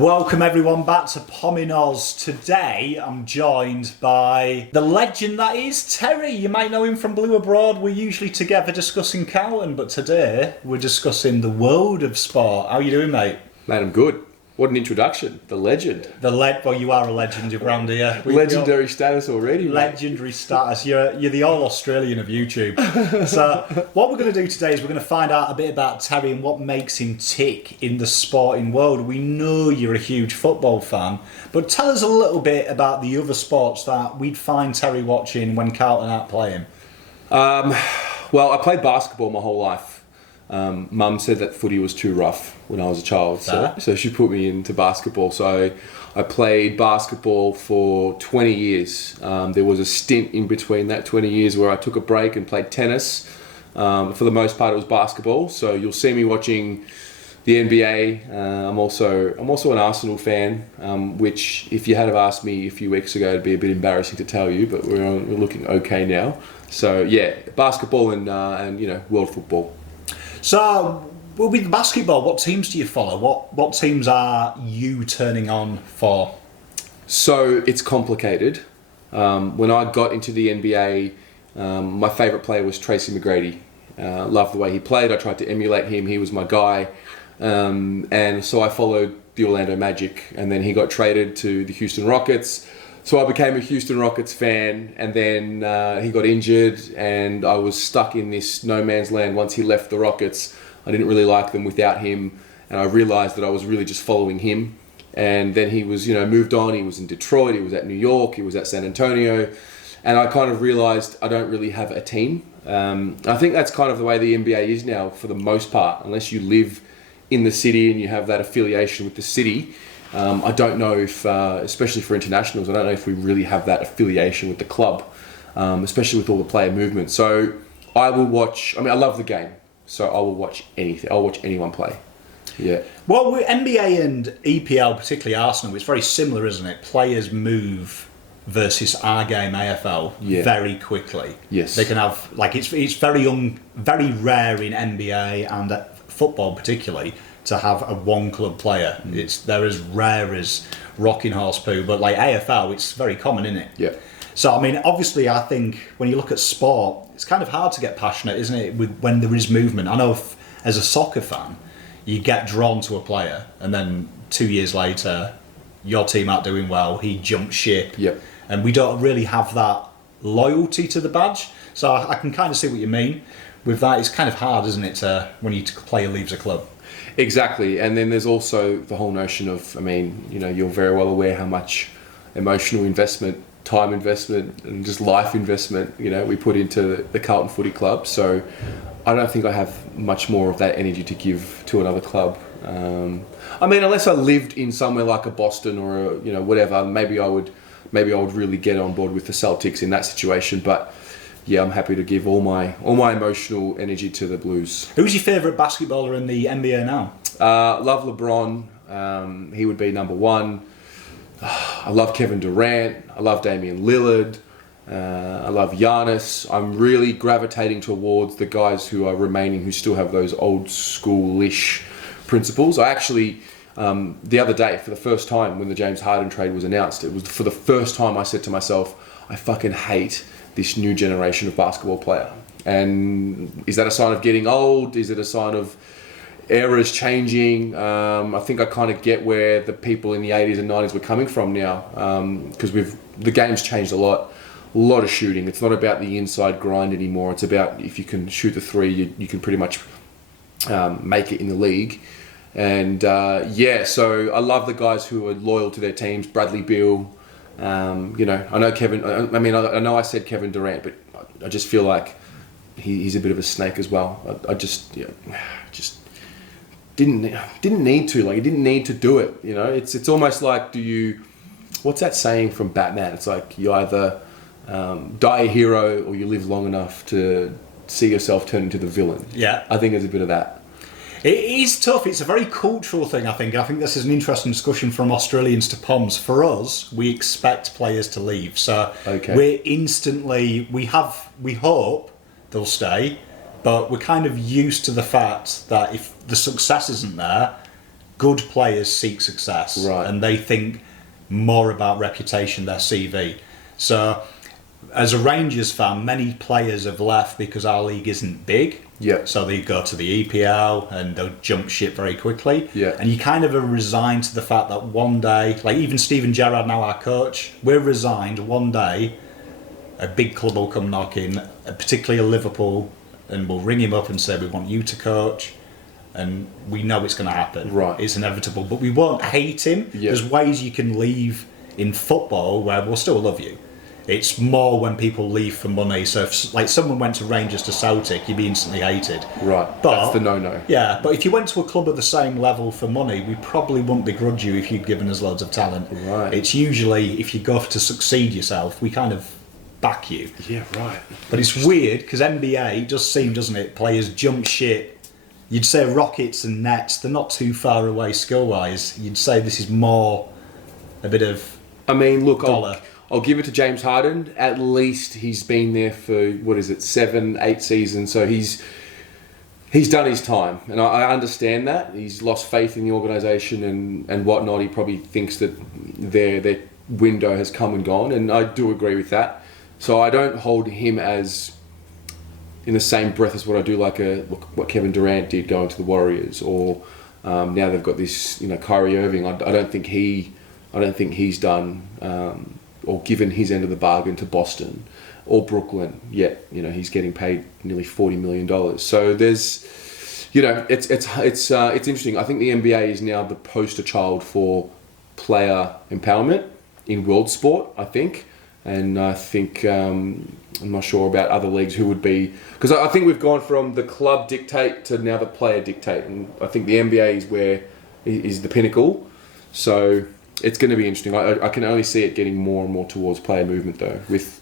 Welcome everyone back to Pommyinoz. Today I'm joined by the legend that is Terry. You might know him from Blue Abroad. We're usually together discussing Carlton, but today we're discussing the world of sport. How you doing, mate? Mate, I'm good. What an introduction. The legend. Well, you are a legend around here. Legendary status already, mate. Legendary status. You're the all-Australian of YouTube. So what we're going to do today is we're going to find out a bit about Terry and what makes him tick in the sporting world. We know you're a huge football fan, but tell us a little bit about the other sports that we'd find Terry watching when Carlton aren't playing. Well, I played basketball my whole life. Mum said that footy was too rough when I was a child, so she put me into basketball. So I played basketball for 20 years. There was a stint in between that 20 years where I took a break and played tennis. For the most part, it was basketball. So you'll see me watching the NBA. I'm also an Arsenal fan, which if you had have asked me a few weeks ago, it'd be a bit embarrassing to tell you, but we're looking okay now. So yeah, basketball and world football. So, with basketball, what teams do you follow? What teams are you turning on for? So, it's complicated. When I got into the NBA, my favourite player was Tracy McGrady. Loved the way he played. I tried to emulate him. He was my guy. And so I followed the Orlando Magic. And then he got traded to the Houston Rockets. So I became a Houston Rockets fan, and then he got injured, and I was stuck in this no man's land once he left the Rockets. I didn't really like them without him, and I realised that I was really just following him. And then he was, moved on. He was in Detroit, he was at New York, he was at San Antonio, and I kind of realised I don't really have a team. I think that's kind of the way the NBA is now for the most part, unless you live in the city and you have that affiliation with the city. I don't know if, especially for internationals, I don't know if we really have that affiliation with the club, especially with all the player movement. So I love the game, so I will watch anything. I'll watch anyone play. Yeah. Well, with NBA and EPL, particularly Arsenal, it's very similar, isn't it? Players move versus our game, AFL, very quickly. Yes. They can have, it's very rare in NBA and football particularly, to have a one club player. They're as rare as rocking horse poo, but like AFL, it's very common, isn't it? Yeah. So I mean, obviously, I think when you look at sport, it's kind of hard to get passionate, isn't it? When there is movement. I know as a soccer fan, you get drawn to a player, and then 2 years later, your team aren't doing well. He jumps ship, and we don't really have that loyalty to the badge. So I can kind of see what you mean with that. It's kind of hard, isn't it, when your player leaves a club. Exactly, and then there's also the whole notion of, you're very well aware how much emotional investment, time investment, and just life investment, we put into the Carlton Footy Club. So I don't think I have much more of that energy to give to another club. Unless I lived in somewhere like a Boston or whatever, maybe I would really get on board with the Celtics in that situation, but. Yeah, I'm happy to give all my emotional energy to the Blues. Who's your favourite basketballer in the NBA now? Love LeBron. He would be number one. I love Kevin Durant. I love Damian Lillard. I love Giannis. I'm really gravitating towards the guys who are remaining, who still have those old school-ish principles. I actually, the other day, for the first time, when the James Harden trade was announced, it was for the first time I said to myself, I fucking hate this new generation of basketball player. And is that a sign of getting old? Is it a sign of eras changing? I think I kind of get where the people in the 80s and 90s were coming from now, because the game's changed a lot of shooting. It's not about the inside grind anymore. It's about if you can shoot the three, you can pretty much make it in the league. And so I love the guys who are loyal to their teams. Bradley Beal. I know Kevin. I know I said Kevin Durant, but I just feel like he's a bit of a snake as well. I just didn't need to. Like, he didn't need to do it. It's almost like what's that saying from Batman? It's like you either die a hero or you live long enough to see yourself turn into the villain. Yeah, I think there's a bit of that. It is tough. It's a very cultural thing, I think. I think this is an interesting discussion from Australians to Poms. For us, we expect players to leave. So we hope they'll stay, but we're kind of used to the fact that if the success isn't there, good players seek success, Right. and they think more about reputation, their CV. So, as a Rangers fan, many players have left because our league isn't big. Yeah. So they go to the EPL and they'll jump ship very quickly. Yeah. And you kind of are resigned to the fact that one day, like even Steven Gerrard, now our coach, we're resigned one day a big club will come knocking, particularly a Liverpool, and we'll ring him up and say, we want you to coach. And we know it's going to happen. Right. It's inevitable. But we won't hate him. Yeah. There's ways you can leave in football where we'll still love you. It's more when people leave for money. So if like someone went to Rangers to Celtic, you'd be instantly hated. Right. But, that's the no-no. Yeah, but if you went to a club of the same level for money, we probably wouldn't begrudge you if you'd given us loads of talent. Right. It's usually, if you go to succeed yourself, we kind of back you. Yeah, right. But it's weird, because NBA, it does seem, doesn't it, players jump ship. You'd say Rockets and Nets, they're not too far away skill-wise. You'd say this is more a bit of I mean, look, dollar. I'll give it to James Harden. At least he's been there for, 7, 8 seasons. So he's done his time. And I understand that. He's lost faith in the organisation and whatnot. He probably thinks that their window has come and gone. And I do agree with that. So I don't hold him as in the same breath as what I do what Kevin Durant did going to the Warriors. Or now they've got this, Kyrie Irving. I don't think he's done... or given his end of the bargain to Boston or Brooklyn, yet he's getting paid nearly $40 million. So there's, it's interesting. I think the NBA is now the poster child for player empowerment in world sport. I think, and I think I'm not sure about other leagues who would be, because I think we've gone from the club dictate to now the player dictate, and I think the NBA is the pinnacle. So. It's going to be interesting. I can only see it getting more and more towards player movement, though, with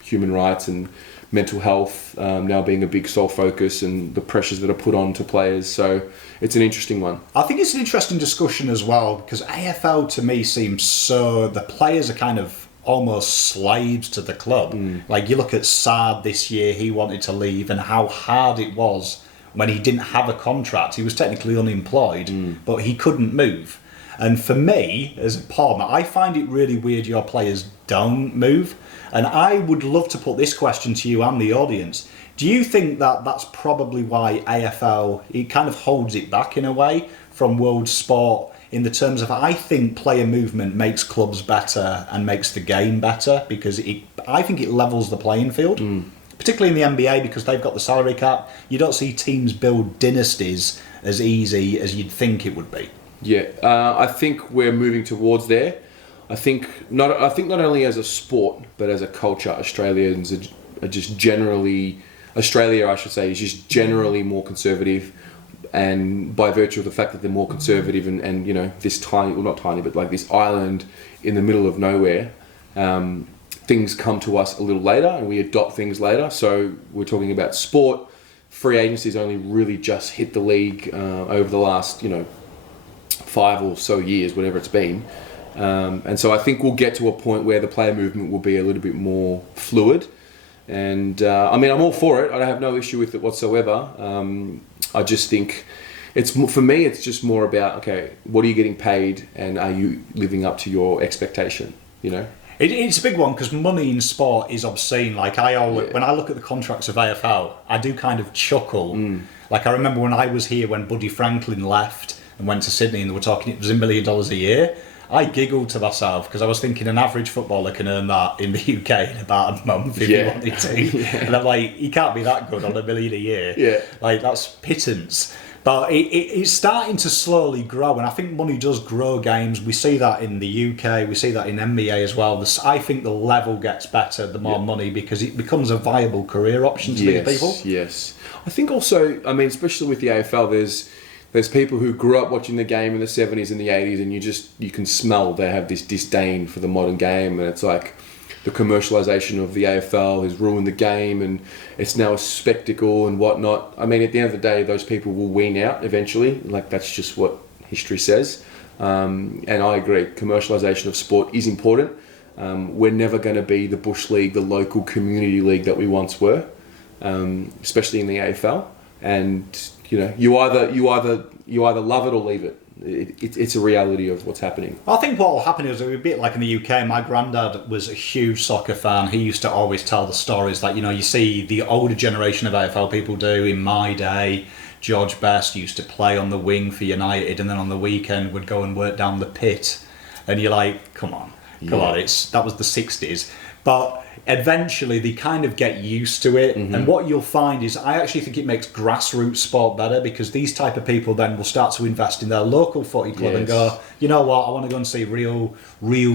human rights and mental health now being a big sole focus and the pressures that are put on to players. So it's an interesting one. I think it's an interesting discussion as well, because AFL to me seems so... The players are kind of almost slaves to the club. Like you look at Saad this year, he wanted to leave, and how hard it was when he didn't have a contract. He was technically unemployed, but he couldn't move. And for me, as a Palmer, I find it really weird your players don't move. And I would love to put this question to you and the audience. Do you think that that's probably why AFL, it kind of holds it back in a way from world sport, in the terms of, I think player movement makes clubs better and makes the game better, because I think it levels the playing field. Particularly in the NBA, because they've got the salary cap. You don't see teams build dynasties as easy as you'd think it would be. Yeah, I think we're moving towards there. I think not only as a sport, but as a culture, Australians are just generally... Australia, I should say, is just generally more conservative. And by virtue of the fact that they're more conservative and this tiny... Well, not tiny, but like this island in the middle of nowhere, things come to us a little later and we adopt things later. So we're talking about sport. Free agency's only really just hit the league over the last, 5 or so years, whatever it's been. And so I think we'll get to a point where the player movement will be a little bit more fluid. And I'm all for it. I have no issue with it whatsoever. I just think for me, it's just more about, okay, what are you getting paid and are you living up to your expectation, It's a big one, because money in sport is obscene. Like when I look at the contracts of AFL, I do kind of chuckle. Like I remember when I was here when Buddy Franklin left and went to Sydney, and they were talking, it was $1 million a year. I giggled to myself, because I was thinking an average footballer can earn that in the UK in about a month if he wanted to. And I'm like, he can't be that good on $1 million a year. Yeah. Like, that's pittance. But it's starting to slowly grow, and I think money does grow games. We see that in the UK, we see that in NBA as well. I think the level gets better the more money, because it becomes a viable career option to these people. Yes. I think also, especially with the AFL, there's people who grew up watching the game in the 70s and the 80s, and you can smell they have this disdain for the modern game, and it's like the commercialization of the AFL has ruined the game and it's now a spectacle and whatnot. At the end of the day, those people will wean out eventually. Like, that's just what history says. And I agree, commercialization of sport is important. We're never going to be the bush league, the local community league that we once were, especially in the AFL. And you either love it or leave it. it's a reality of what's happening. I think what will happen is a bit like in the UK. My granddad was a huge soccer fan. He used to always tell the stories that, you see the older generation of AFL people do. In my day, George Best used to play on the wing for United, and then on the weekend would go and work down the pit. And you're like, come on, that was the 60s. But eventually they kind of get used to it. And what you'll find is, I actually think it makes grassroots sport better, because these type of people then will start to invest in their local footy club and go, you know what, I want to go and see real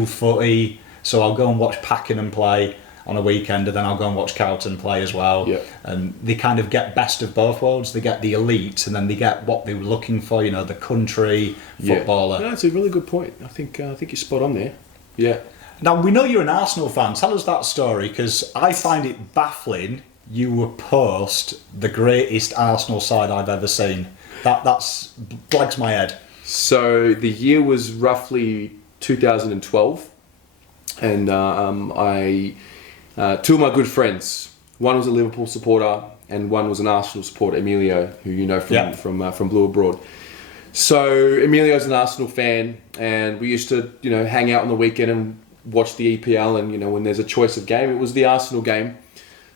footy, so I'll go and watch Pakenham play on a weekend, and then I'll go and watch Carlton play as well. And they kind of get best of both worlds. They get the elite, and then they get what they were looking for, the country footballer. No, that's a really good point. I think you're spot on there. Yeah. Now, we know you're an Arsenal fan. Tell us that story, because I find it baffling you were post the greatest Arsenal side I've ever seen. That's blags my head. So the year was roughly 2012, and two of my good friends, one was a Liverpool supporter and one was an Arsenal supporter, Emilio, who you know from Blue Abroad. So Emilio's an Arsenal fan, and we used to hang out on the weekend and watch the EPL, and when there's a choice of game, it was the Arsenal game.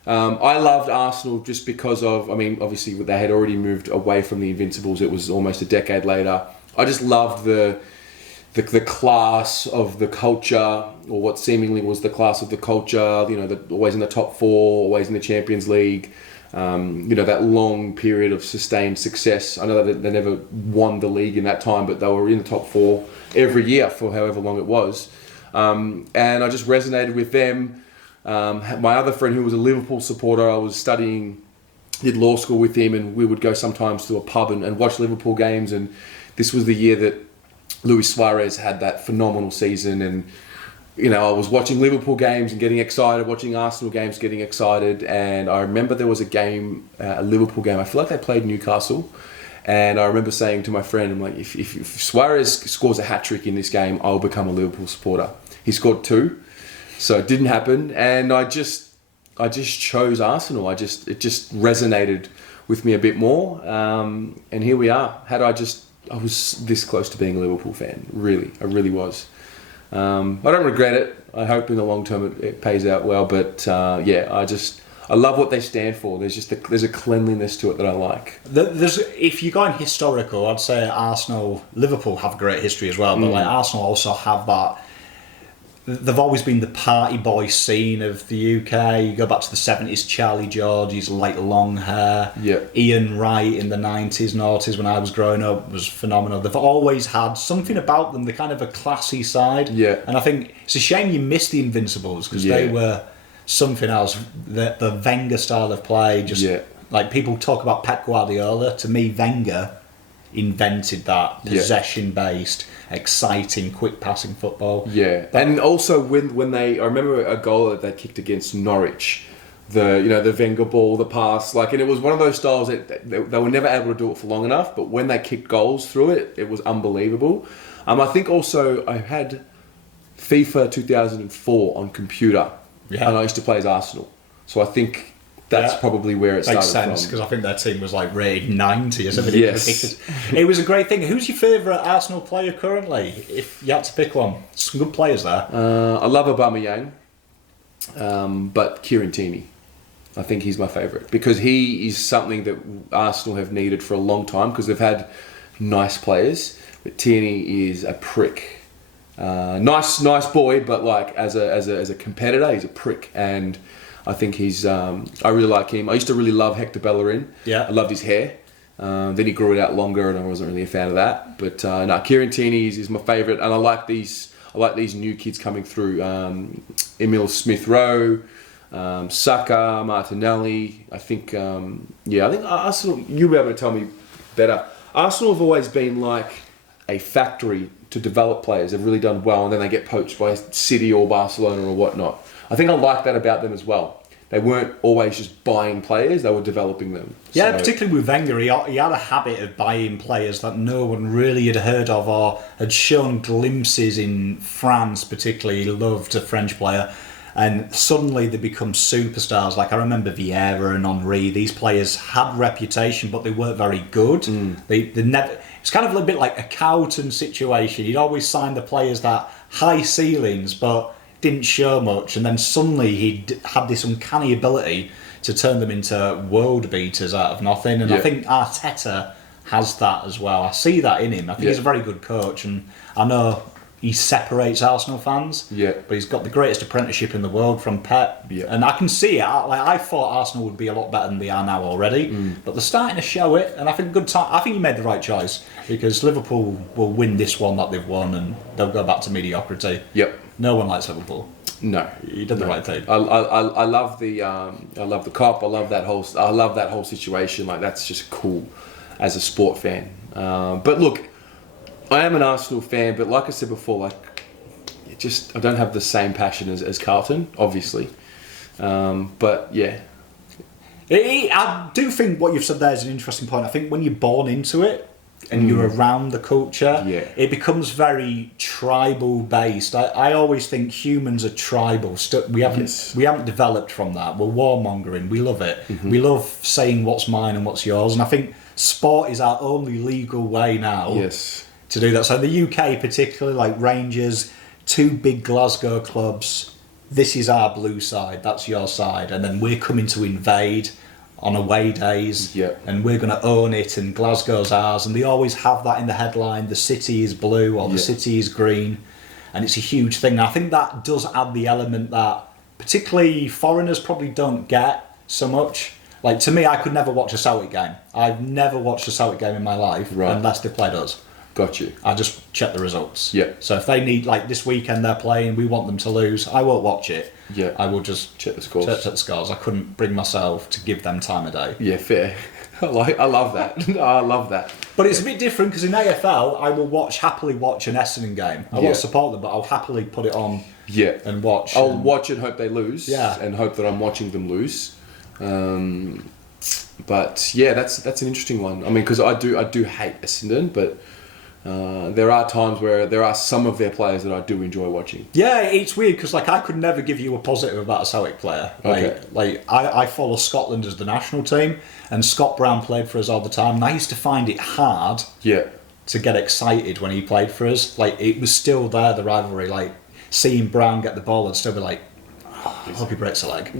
I loved Arsenal just because of, obviously they had already moved away from the Invincibles. It was almost a decade later. I just loved the class of the culture, or what seemingly was the class of the culture. Always in the top four, always in the Champions League. That long period of sustained success. I know that they never won the league in that time, but they were in the top four every year for however long it was. And I just resonated with them. My other friend, who was a Liverpool supporter, I was did law school with him, and we would go sometimes to a pub and watch Liverpool games. And this was the year that Luis Suarez had that phenomenal season, and I was watching Liverpool games and getting excited, watching Arsenal games, getting excited. And I remember there was a Liverpool game. I feel like they played Newcastle. And I remember saying to my friend, I'm like, if Suarez scores a hat-trick in this game, I'll become a Liverpool supporter. He scored 2, so it didn't happen. And I just chose Arsenal. It just resonated with me a bit more. And here we are. I was this close to being a Liverpool fan. Really, I really was. I don't regret it. I hope in the long term it pays out well. But I love what they stand for. There's a cleanliness to it that I like. If you're going historical, I'd say Arsenal, Liverpool have great history as well, but Arsenal also have that. They've always been the party boy scene of the UK. You go back to the 70s, Charlie George, his long hair. Yeah. Ian Wright in the 90s and 90s when I was growing up was phenomenal. They've always had something about them, the kind of a classy side. Yeah. And I think it's a shame you missed the Invincibles, because they were something else. The Wenger style of play, like people talk about Pep Guardiola. To me, Wenger invented that possession-based, exciting, quick passing football. Yeah, and also when I remember a goal that they kicked against Norwich, the Wenger ball, the pass, and it was one of those styles that they were never able to do it for long enough. But when they kicked goals through it, it was unbelievable. I think also I had FIFA 2004 on computer. Yeah. And I used to play as Arsenal. So I think that's probably where it started from. Makes sense, because I think their team was rated 90 or something. Ridiculous. It was a great thing. Who's your favourite Arsenal player currently, if you had to pick one? Some good players there. I love Aubameyang, but Kieran Tierney. I think he's my favourite, because he is something that Arsenal have needed for a long time, because they've had nice players, but Tierney is a prick. Nice boy, but as a competitor, he's a prick, and I think he's. I really like him. I used to really love Hector Bellerin. Yeah, I loved his hair. Then he grew it out longer, and I wasn't really a fan of that. But Kieran Tierney is my favourite, and I like these new kids coming through. Emil Smith-Rowe, Saka, Martinelli. I think Arsenal. You'll be able to tell me better. Arsenal have always been like a factory to develop players. They've really done well, and then they get poached by City or Barcelona or whatnot. I think I like that about them as well. They weren't always just buying players, they were developing them. Yeah, particularly with Wenger, he had a habit of buying players that no one really had heard of or had shown glimpses in France, particularly. He loved a French player. and suddenly they become superstars. Like I remember Vieira and Henry. These players had reputation, but they weren't very good. They never. It's kind of a bit like a Carlton situation. He'd always sign the players that high ceilings, but didn't show much, and then suddenly he had this uncanny ability to turn them into world beaters out of nothing. And I think Arteta has that as well. I see that in him. I think he's a very good coach, and I know he separates Arsenal fans. But he's got the greatest apprenticeship in the world from Pep. And I can see it. I thought Arsenal would be a lot better than they are now already, but they're starting to show it. And I think I think he made the right choice, because Liverpool will win this one that they've won, and they'll go back to mediocrity. No one likes Liverpool. No, he did the right thing. I love the cop. I love that whole situation. Like, that's just cool as a sport fan. But look, I am an Arsenal fan, but like I said before, like, I don't have the same passion as Carlton, obviously. But yeah, I do think what you've said there is an interesting point. I think when you're born into it and you're around the culture, it becomes very tribal based. I always think humans are tribal. We haven't developed from that. We're warmongering. We love it. We love saying what's mine and what's yours. And I think sport is our only legal way now to do that. So in the UK particularly, like Rangers, two big Glasgow clubs, this is our blue side, that's your side, and then we're coming to invade on away days, and we're going to own it, and Glasgow's ours, and they always have that in the headline, the city is blue or the city is green, and it's a huge thing. And I think that does add the element that particularly foreigners probably don't get so much. Like, to me, I could never watch a Celtic game. I've never watched a Celtic game in my life unless they played us. Got you. I just check the results. So if they need, like this weekend they're playing, we want them to lose, I won't watch it. I will just check the scores. Check the scores. I couldn't bring myself to give them time of day. Yeah, fair. I love that. I love that. But it's a bit different, because in AFL, I will happily watch an Essendon game. I won't support them, but I'll happily put it on and watch. I'll watch and hope they lose and hope that I'm watching them lose. But yeah, that's an interesting one. I mean, because I do hate Essendon, but there are times where there are some of their players that I do enjoy watching. Yeah, it's weird, because like I could never give you a positive about a Celtic player. I follow Scotland as the national team, and Scott Brown played for us all the time, and I used to find it hard to get excited when he played for us. Like, it was still there, the rivalry. Like, seeing Brown get the ball and still be like, oh, I hope he breaks a leg.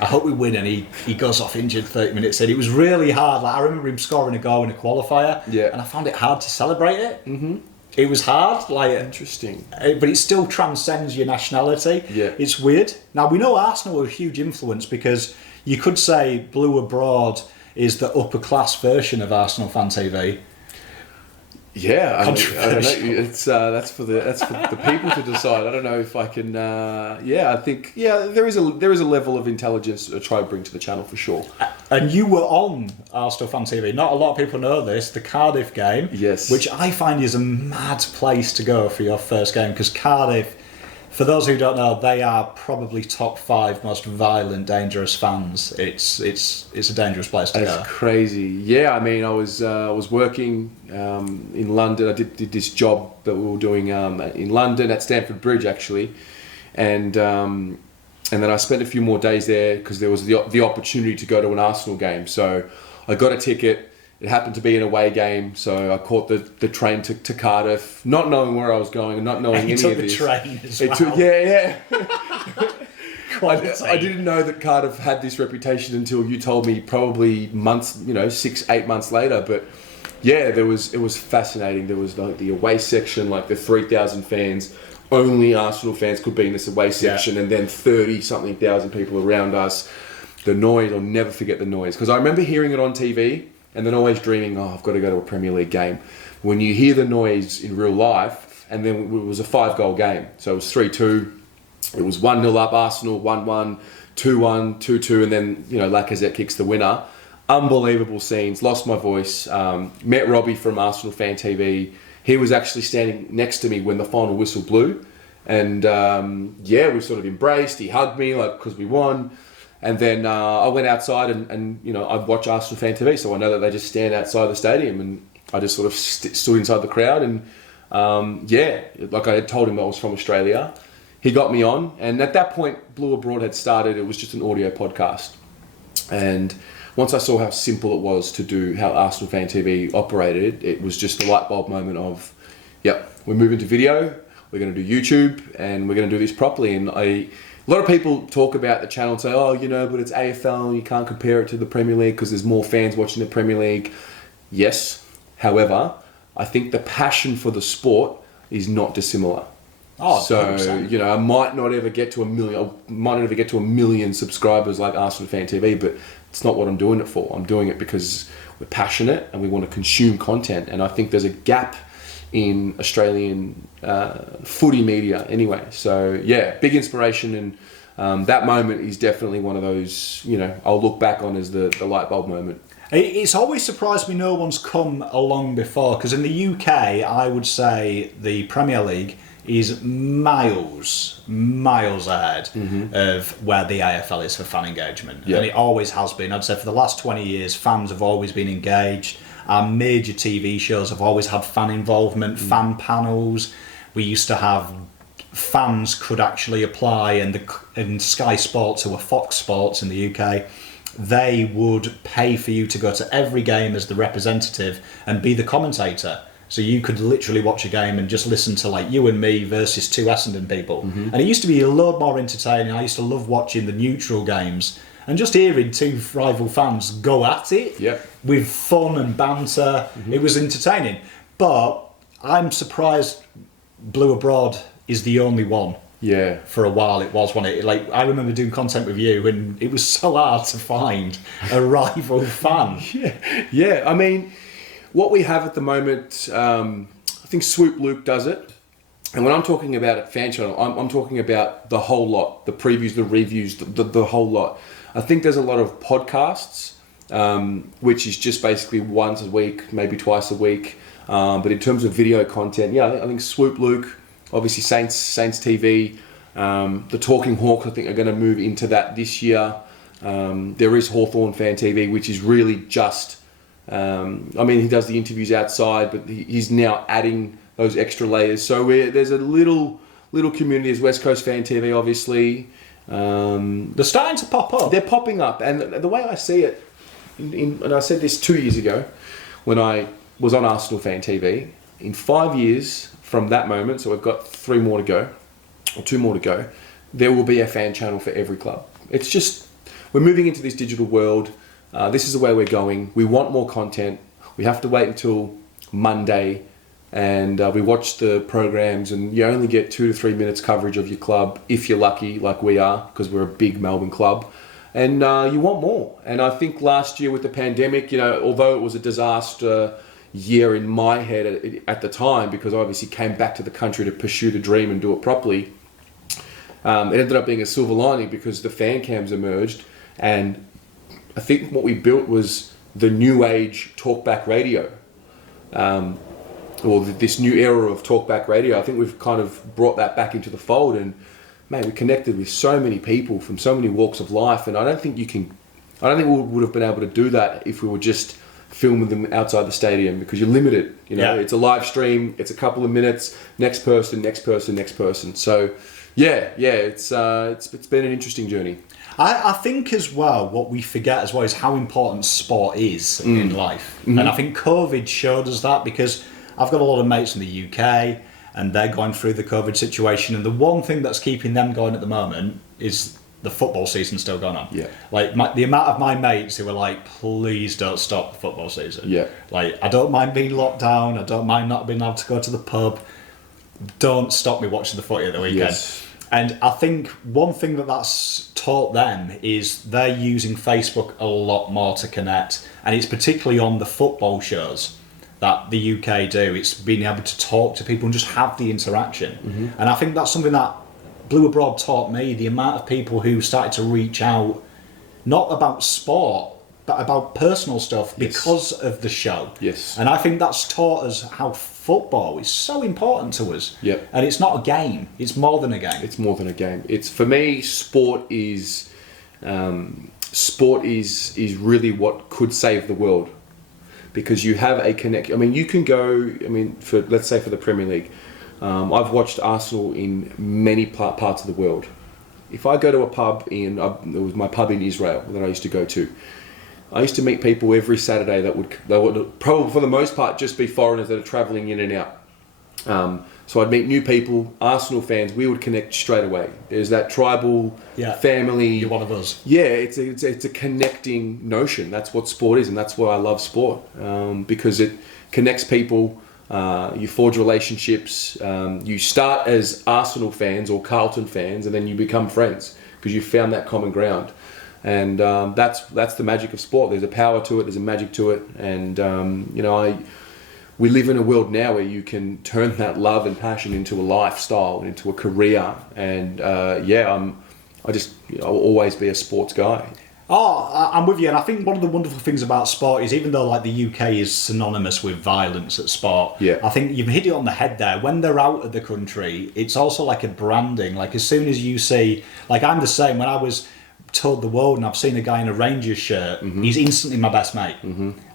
I hope we win, and he goes off injured 30 minutes in. It was really hard. Like, I remember him scoring a goal in a qualifier, and I found it hard to celebrate it. It was hard. Like, interesting. But it still transcends your nationality. It's weird. Now, we know Arsenal are a huge influence, because you could say Blue Abroad is the upper class version of Arsenal Fan TV. Yeah, I don't know. It's that's for the people to decide. I don't know if I can. I think there is a level of intelligence to try to bring to the channel for sure. And you were on Arsenal Fan TV. Not a lot of people know this. The Cardiff game, which I find is a mad place to go for your first game, because Cardiff, for those who don't know, they are probably top 5 most violent, dangerous fans. It's a dangerous place to go. That's crazy. Yeah, I mean, I was working in London. I did this job that we were doing in London at Stamford Bridge, actually, and then I spent a few more days there, because there was the opportunity to go to an Arsenal game. So I got a ticket. It happened to be an away game, so I caught the train to Cardiff, not knowing where I was going and not knowing any of this. You took the train as well. I didn't know that Cardiff had this reputation until you told me, probably months, 6-8 months later. But yeah, it was fascinating. There was like the away section, like the 3,000 fans. Only Arsenal fans could be in this away section, and then 30-something thousand people around us. The noise, I'll never forget the noise, because I remember hearing it on TV. And then always dreaming, I've got to go to a Premier League game. When you hear the noise in real life, and then it was a 5-goal game. So it was 3-2. It was 1-0 up Arsenal, 1-1, 2-1, 2-2, and then, Lacazette kicks the winner. Unbelievable scenes. Lost my voice. Met Robbie from Arsenal Fan TV. He was actually standing next to me when the final whistle blew. And we sort of embraced. He hugged me, because we won. And then I went outside and I'd watch Arsenal Fan TV, so I know that they just stand outside the stadium, and I just sort of stood inside the crowd, and like I had told him I was from Australia. he got me on, and at that point, Blue Abroad had started. It was just an audio podcast, and once I saw how simple it was to do, how Arsenal Fan TV operated, it was just the light bulb moment of, yep, we're moving to video, we're going to do YouTube, and we're going to do this properly. And a lot of people talk about the channel and say, oh, you know, but it's AFL, you can't compare it to the Premier League because there's more fans watching the Premier League. Yes, however, I think the passion for the sport is not dissimilar. Oh, so 100%. you know, I might not ever get to a million subscribers like Arsenal Fan TV, but it's not what I'm doing it for. I'm doing it because we're passionate and we want to consume content. And I think there's a gap in Australian footy media anyway. So yeah, big inspiration, and that moment is definitely one of those, you know, I'll look back on as the light bulb moment. It's always surprised me no one's come along before, because in the UK, I would say the Premier League is miles ahead of where the AFL is for fan engagement. Yeah. And it always has been. I'd say for the last 20 years, fans have always been engaged. Our major TV shows have always had fan involvement, fan panels. We used to have fans could actually apply, and Sky Sports, who are Fox Sports in the UK, they would pay for you to go to every game as the representative and be the commentator. So you could literally watch a game and just listen to like you and me versus two Essendon people. And it used to be a lot more entertaining. I used to love watching the neutral games and just hearing two rival fans go at it with fun and banter. It was entertaining. But I'm surprised Blue Abroad is the only one. Yeah. For a while it was one. Like I remember doing content with you, and it was so hard to find a rival fan. Yeah. I mean, what we have at the moment, I think Swoop Luke does it. And when I'm talking about a fan channel, I'm talking about the whole lot, the previews, the reviews, the whole lot. I think there's a lot of podcasts, which is just basically once a week, maybe twice a week. But in terms of video content, yeah, I think Swoop Luke, obviously Saints TV, the Talking Hawk, I think are going to move into that this year. There is Hawthorn Fan TV, which is really just, I mean, he does the interviews outside, but he's now adding those extra layers. So there's a little community. There's West Coast Fan TV, obviously. They're starting to pop up. They're popping up, and the way I see it, and I said this 2 years ago when I was on Arsenal Fan TV, in 5 years from that moment, so we've got 3 more to go, or 2 more to go, there will be a fan channel for every club. It's just, we're moving into this digital world. This is the way we're going. We want more content. We have to wait until Monday, and we watch the programs, and you only get 2 to 3 minutes coverage of your club if you're lucky, like we are, because we're a big Melbourne club. And you want more. And I think last year with the pandemic, you know, although it was a disaster year in my head at the time, because I obviously came back to the country to pursue the dream and do it properly, it ended up being a silver lining because the fan cams emerged, and I think what we built was the new age talkback radio, or this new era of talkback radio. I think we've kind of brought that back into the fold, and man, we connected with so many people from so many walks of life, and I don't think we would have been able to do that if we were just filming them outside the stadium, because you're limited. You know, It's a live stream. It's a couple of minutes. Next person. So, it's been an interesting journey. I think as well, what we forget as well is how important sport is in life. And I think COVID showed us that, because I've got a lot of mates in the UK and they're going through the COVID situation, and the one thing that's keeping them going at the moment is the football season still going on. Yeah. Like the amount of my mates who are like, please don't stop the football season. Yeah. Like, I don't mind being locked down. I don't mind not being able to go to the pub. Don't stop me watching the footy at the weekend. Yes. And I think one thing that's taught them is they're using Facebook a lot more to connect. And it's particularly on the football shows that the UK do. It's being able to talk to people and just have the interaction. And I think that's something that Blue Abroad taught me, the amount of people who started to reach out, not about sport, but about personal stuff because of the show. Yes. And I think that's taught us how football is so important to us. Yep. And it's not a game. It's more than a game. It's more than a game. It's, for me, sport is really what could save the world, because you have a connection. I mean, you can go, for let's say for the Premier League, I've watched Arsenal in many parts of the world. If I go to a pub it was my pub in Israel that I used to go to. I used to meet people every Saturday that would probably for the most part just be foreigners that are travelling in and out. So I'd meet new people, Arsenal fans. We would connect straight away. There's that tribal family. You're one of us. Yeah, it's a connecting notion. That's what sport is, and that's why I love sport, because it connects people. You forge relationships. You start as Arsenal fans or Carlton fans, and then you become friends because you found that common ground. And that's the magic of sport. There's a power to it. There's a magic to it. And we live in a world now where you can turn that love and passion into a lifestyle, into a career. And I'll always be a sports guy. Oh, I'm with you, and I think one of the wonderful things about sport is even though like the UK is synonymous with violence at sport, I think you've hit it on the head there. When they're out of the country, it's also like a branding. Like as soon as you see, like I'm the same. When I was toured the world and I've seen a guy in a Rangers shirt, he's instantly my best mate.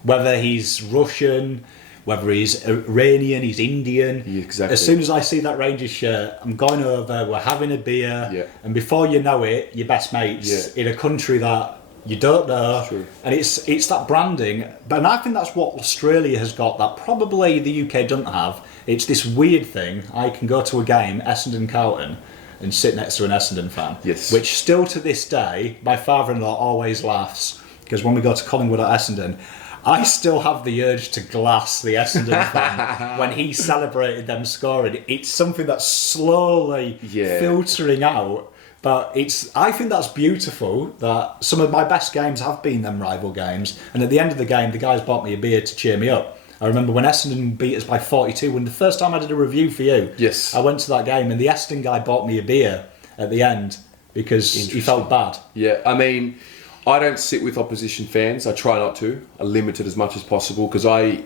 Whether he's Russian, whether he's Iranian, he's Indian. Exactly. As soon as I see that Rangers shirt, I'm going over, we're having a beer, and before you know it, you're best mates in a country that you don't know. True. And it's that branding. And I think that's what Australia has got that probably the UK doesn't have. It's this weird thing. I can go to a game, Essendon Carlton, and sit next to an Essendon fan. Yes. Which still to this day, my father-in-law always laughs, because when we go to Collingwood at Essendon, I still have the urge to glass the Essendon fan when he celebrated them scoring. It's something that's slowly filtering out. But I think that's beautiful that some of my best games have been them rival games. And at the end of the game, the guys bought me a beer to cheer me up. I remember when Essendon beat us by 42, when the first time I did a review for you, I went to that game and the Essendon guy bought me a beer at the end because he felt bad. Yeah, I mean, I don't sit with opposition fans. I try not to. I limit it as much as possible because I'm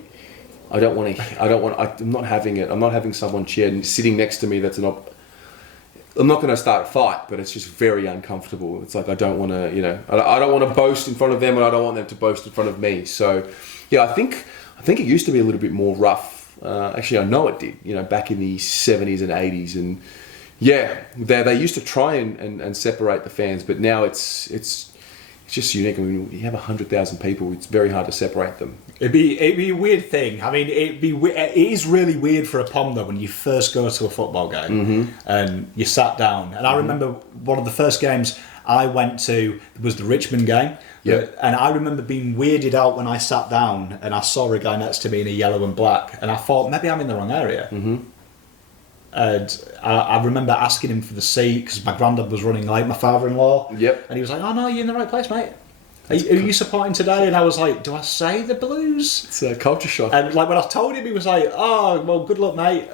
not having it. I'm not having someone sitting next to me that's I'm not going to start a fight, but it's just very uncomfortable. It's like I don't want to, I don't want to boast in front of them, and I don't want them to boast in front of me. So, I think it used to be a little bit more rough. Actually, I know it did. Back in the 70s and 80s, and they used to try and separate the fans, but now it's just unique. I mean, you have 100,000 people; it's very hard to separate them. It'd be a weird thing. I mean, it is really weird for a Pom though when you first go to a football game and you sat down. And I remember one of the first games I went to was the Richmond game. Yep. And I remember being weirded out when I sat down and I saw a guy next to me in a yellow and black, and I thought maybe I'm in the wrong area. And I remember asking him for the seat because my granddad was running late, my father-in-law. Yep. And he was like, "Oh no, you're in the right place, mate. Are you supporting today?" And I was like, "Do I say the Blues?" It's a culture shock. And like when I told him, he was like, "Oh, well, good luck, mate.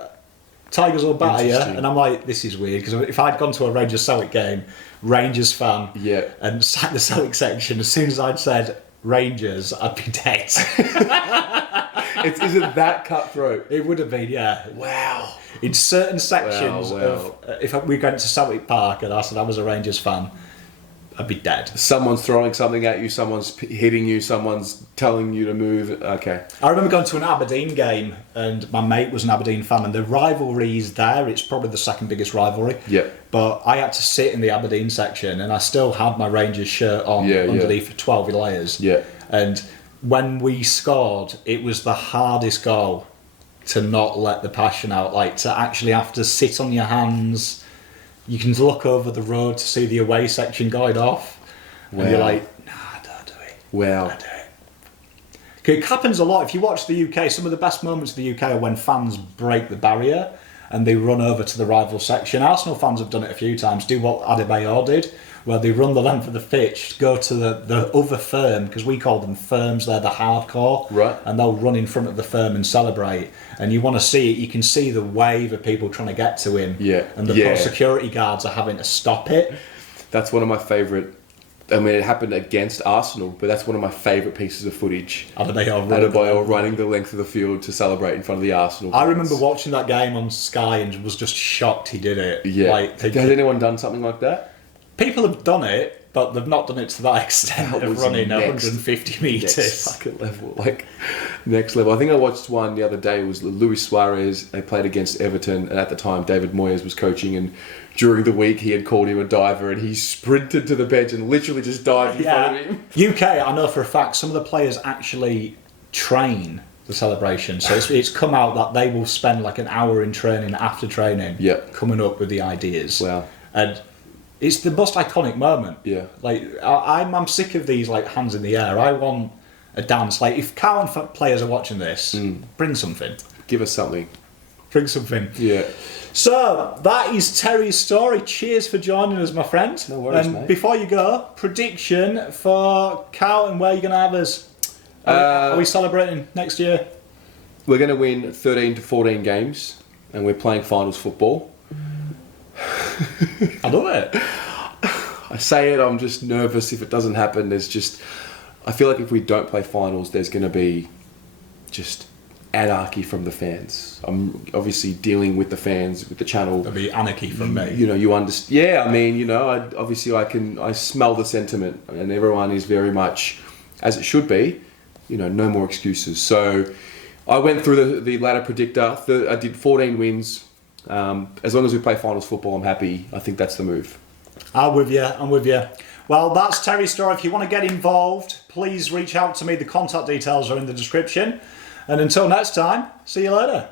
Tigers will batter you." And I'm like, "This is weird," because if I'd gone to a Rangers Celtic game, Rangers fan, and sat in the Celtic section, as soon as I'd said Rangers, I'd be dead. Is it that cutthroat? It would have been, yeah. Wow. In certain sections Wow. if we went to Celtic Park and I said I was a Rangers fan, I'd be dead. Someone's throwing something at you, someone's hitting you, someone's telling you to move. Okay. I remember going to an Aberdeen game and my mate was an Aberdeen fan, and the rivalry is there. It's probably the second biggest rivalry. Yeah. But I had to sit in the Aberdeen section and I still had my Rangers shirt on underneath 12 layers. Yeah. And when we scored, it was the hardest goal to not let the passion out, like to actually have to sit on your hands. You can look over the road to see the away section going off, and you're like, "Nah, don't do it. Wow. Don't do it." It happens a lot. If you watch the UK, some of the best moments of the UK are when fans break the barrier and they run over to the rival section. Arsenal fans have done it a few times. Do what Adebayor did, where they run the length of the pitch, go to the other firm, because we call them firms, they're the hardcore, right? And they'll run in front of the firm and celebrate. And you want to see it, you can see the wave of people trying to get to him, and the security guards are having to stop it. That's one of my favourite. I mean, it happened against Arsenal, but that's one of my favourite pieces of footage. Adebayor running the length of the field to celebrate in front of the Arsenal fans. I remember watching that game on Sky and was just shocked he did it. Yeah. Has anyone done something like that? People have done it, but they've not done it to that extent of running 150 metres. Next fucking level. Like, Next level. I think I watched one the other day. It was Luis Suarez. They played against Everton, and at the time David Moyes was coaching. And during the week, he had called him a diver, and he sprinted to the bench and literally just dived in front of him. UK, I know for a fact, some of the players actually train the celebration. So it's come out that they will spend like an hour in training after training, coming up with the ideas. Wow. And it's the most iconic moment. Yeah. Like I'm sick of these like hands in the air. I want a dance. Like if Carlton players are watching this, bring something. Give us something. Bring something. Yeah. So that is Terry's story. Cheers for joining us, my friend. No worries, and mate. Before you go, prediction for Carlton. Where are you going to have us? Are we celebrating next year? We're going to win 13 to 14 games, and we're playing finals football. I love it. I say it, I'm just nervous if it doesn't happen. I feel like if we don't play finals, there's going to be just anarchy from the fans. I'm obviously dealing with the fans, with the channel. There'll be anarchy from me. You know, you understand. Yeah, I mean, you know, I smell the sentiment, and everyone is very much, as it should be, you know, no more excuses. So I went through the ladder predictor. I did 14 wins. As long as we play finals football, I'm happy. I think that's the move. I'm with you. Well, that's Terry's story. If you want to get involved, please reach out to me. The contact details are in the description. And until next time, see you later.